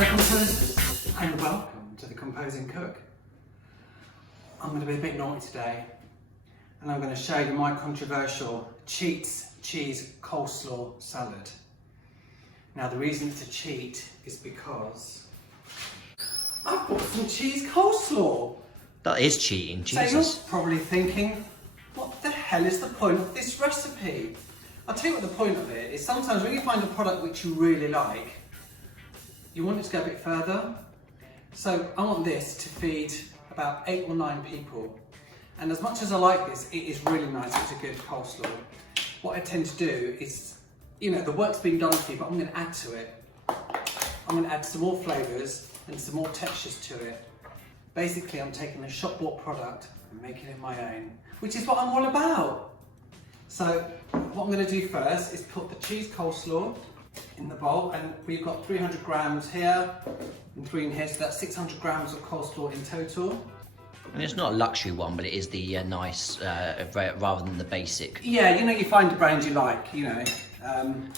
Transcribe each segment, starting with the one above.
fellow composers, and welcome to the Composing Cook. I'm going to be a bit naughty today, and I'm going to show you my controversial cheats cheese coleslaw salad. Now the reason it's a cheat is because I've bought some cheese coleslaw. That is cheating, Jesus. So you're probably thinking, what the hell is the point of this recipe? I'll tell you what the point of it is. Sometimes when you find a product which you really like, you want it to go a bit further. So I want this to feed about 8 or 9 people. And as much as I like this, it is really nice. It's a good coleslaw. What I tend to do is, you know, the work's been done for you, but I'm going to add to it. I'm going to add some more flavours and some more textures to it. Basically, I'm taking a shop-bought product and making it my own, which is what I'm all about. So what I'm going to do first is put the cheese coleslaw in the bowl, and we've got 300 grams here and 3 in here, so that's 600 grams of coleslaw in total. And it's not a luxury one, but it is the nice, rather than the basic. Yeah, you know, you find the brand you like, you know. And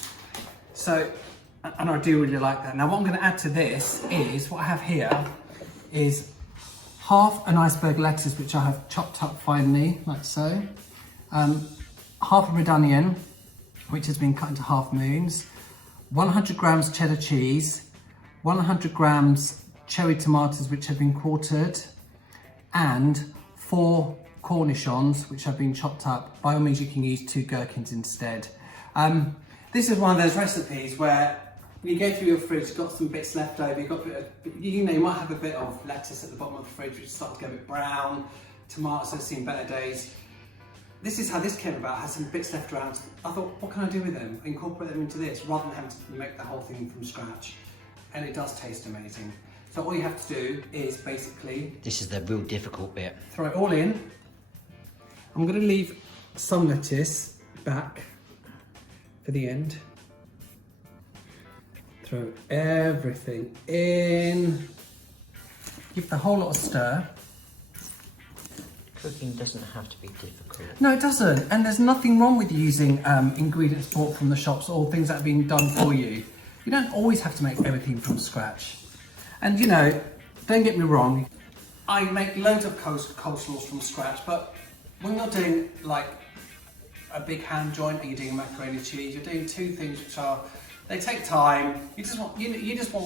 I do really like that. Now what I'm going to add to this is, what I have here is half an iceberg lettuce, which I have chopped up finely, like so. Half a red onion, which has been cut into half moons. 100 grams cheddar cheese, 100 grams cherry tomatoes which have been quartered, and 4 cornichons which have been chopped up. By all means you can use 2 gherkins instead. This is one of those recipes where you go through your fridge, you've got some bits left over, you've got a bit of, you know, you might have a bit of lettuce at the bottom of the fridge which starts to go a bit brown, tomatoes have seen better days. This is how this came about. I had some bits left around. I thought, what can I do with them? Incorporate them into this rather than having to make the whole thing from scratch. And it does taste amazing. So all you have to do is basically... This is the real difficult bit. Throw it all in. I'm going to leave some lettuce back for the end. Throw everything in. Give the whole lot a stir. Cooking doesn't have to be difficult. No, it doesn't. And there's nothing wrong with using ingredients bought from the shops or things that have been done for you. You don't always have to make everything from scratch. And you know, don't get me wrong, I make loads of coleslaws from scratch, but when you're doing like a big ham joint or you're doing macaroni cheese, you're doing 2 things which are, they take time. You just want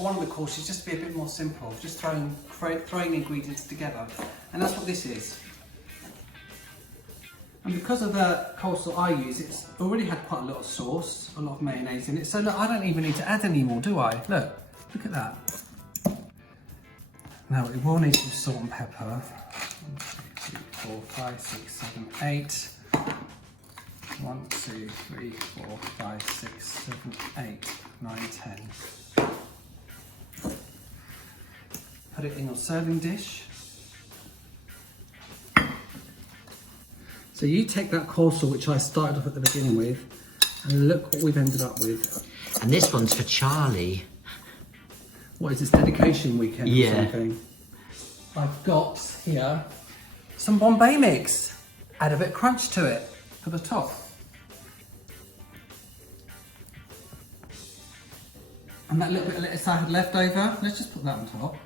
one of the courses just to be a bit more simple, just throwing ingredients together. And that's what this is. And because of the coleslaw I use, it's already had quite a lot of sauce, a lot of mayonnaise in it. So look, I don't even need to add any more, do I? Look at that. Now we will need some salt and pepper. 1, 2, 3, 4, 5, 6, 7, 8. 1, 2, 3, 4, 5, 6, 7, 8, 9, 10. Put it in your serving dish. So you take that coleslaw, which I started off at the beginning with, and look what we've ended up with. And this one's for Charlie. What is this, dedication weekend or something? I've got here some bombay mix. Add a bit of crunch to it for the top. And that little bit of lettuce I had left over, let's just put that on top.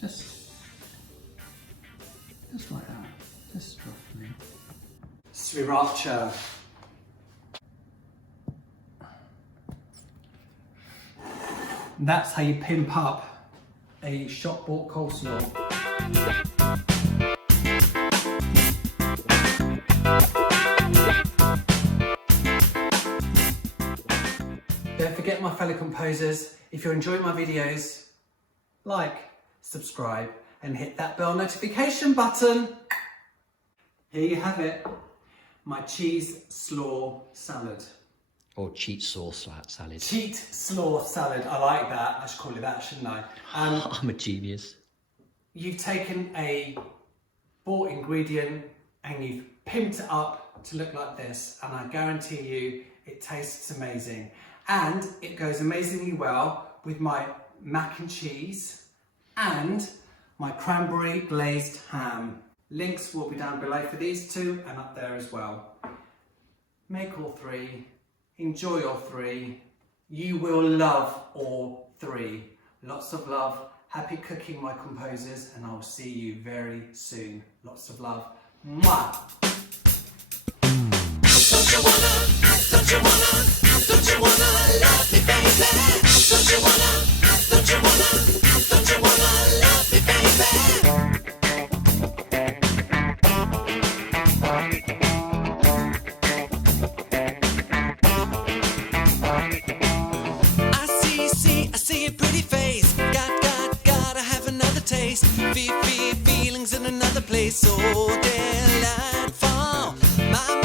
Just like that, just roughly. Sriracha. That's how you pimp up a shop-bought coleslaw. Don't forget, my fellow composers, if you're enjoying my videos, like, subscribe, and hit that bell notification button. Here you have it. My cheese slaw salad. Or cheat sauce salad. Cheat slaw salad. I like that. I should call it that, shouldn't I? I'm a genius. You've taken a bought ingredient and you've pimped it up to look like this, and I guarantee you it tastes amazing. And it goes amazingly well with my mac and cheese and my cranberry glazed ham. Links will be down below for these 2 and up there as well. Make all 3, enjoy all 3. You will love all 3. Lots of love. Happy cooking, my composers, and I'll see you very soon. Lots of love. Mwah! Don't you wanna love me, baby? Don't you wanna love me, baby? I see your pretty face. Gotta have another taste. Feelings in another place. So delightful. My